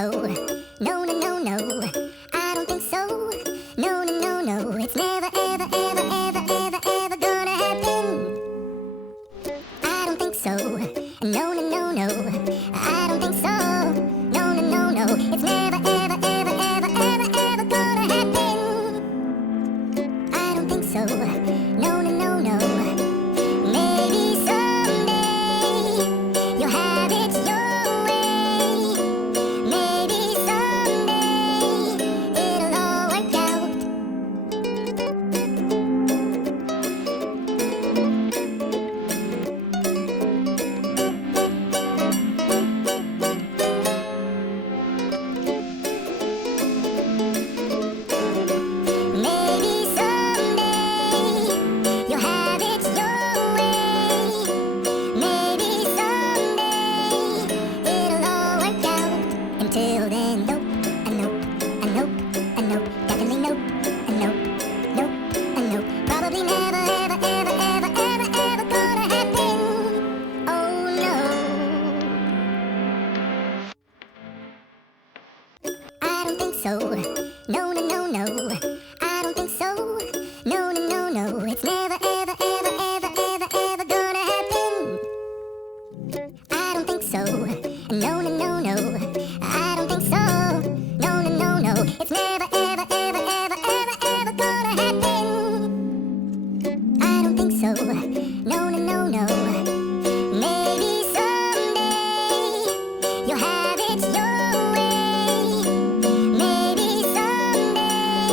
so. No, no, no, no. I don't think so. No, no, no, no. It's never, ever, ever, ever, ever, ever gonna happen. I don't think so. No, no, no, no. I don't think so. No, no, no, no. It's never, ever, ever, ever, ever, ever gonna happen. I don't think so. No, no, no, no. Maybe someday you'll have it your way. Maybe someday it'll all work out. Maybe someday you'll have it your way. Maybe someday it'll all work out. Until then, nope, a nope, a nope, a nope, definitely nope, a nope, nope, a nope. Probably never, ever, ever, ever, ever, ever gonna happen. Oh no. I don't think so. No, no, no, no. I don't think so. No, no, no, no. It's never, ever, ever, ever, ever, ever gonna happen. I don't think so. No, no, no, no. I don't think so. No, no, no, no. It's never, ever, ever, ever, ever, ever gonna happen. I don't think so. No, no, no, no. Maybe someday you'll have it your way. Maybe someday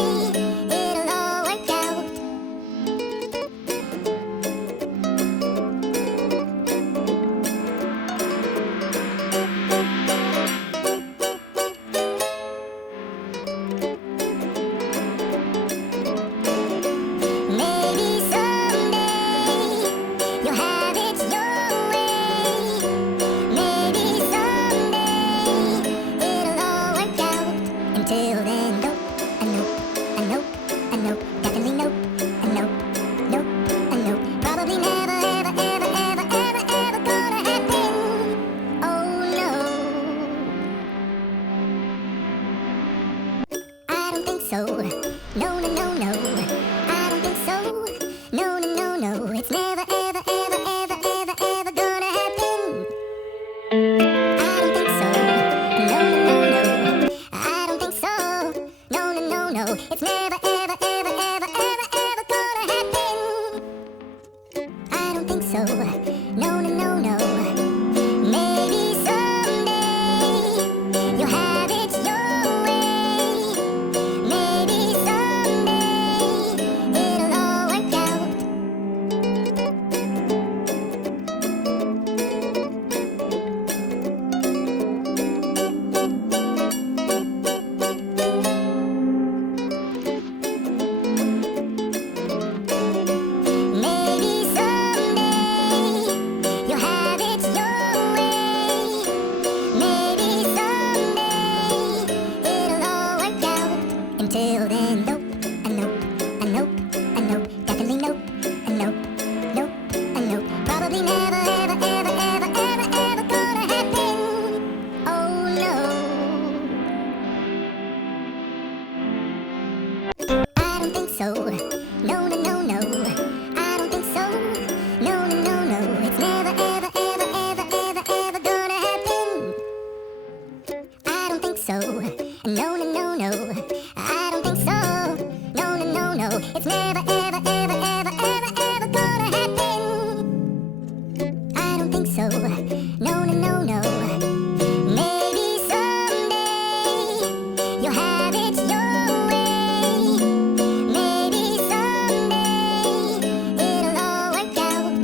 it'll all work out. Maybe someday you'll have it your way. Maybe someday it'll all work out. Until then, nope, a nope, a nope, a nope, definitely nope, a nope, nope, a nope. Probably never, ever, ever, ever, ever, ever gonna happen. Oh no. I don't think so. No, no, no, no. I don't think so. No, no, no, no. It's never, ever, ever, ever, ever, ever gonna happen. I don't think so. No, no, no, no. I don't think so. No, no, no, no. It's never, ever, ever, ever, ever, ever gonna happen. I don't think so. No, no, no, no. Maybe someday you'll have it your way. Maybe someday it'll all work out. Maybe someday you'll have it your way. Maybe someday it'll all work out. Until then, nope, a nope, a nope, a nope, definitely nope, a nope, nope, a nope. Probably never, ever, ever, ever, ever, ever gonna happen. Oh no. I don't think so. No, no, no, no. I don't think so. No, no, no, no. It's never, ever, ever, ever, ever, ever gonna happen. I don't think so. No, no, no, no. I don't think so. No, no, no, no. It's never, ever, ever, ever, ever, ever gonna happen. I don't think so. No, no, no, no. Maybe someday you'll have it your way. Maybe someday it'll all work out.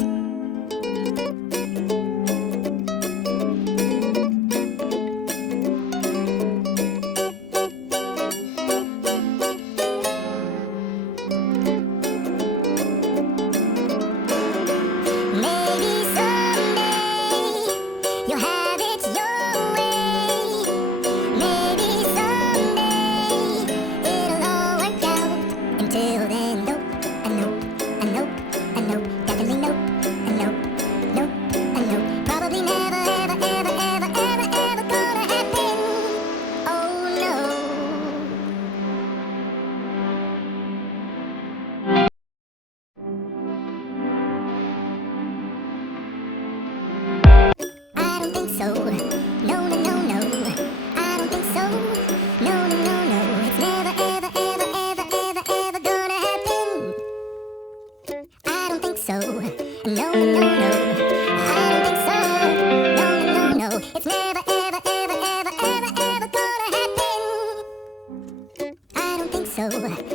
so.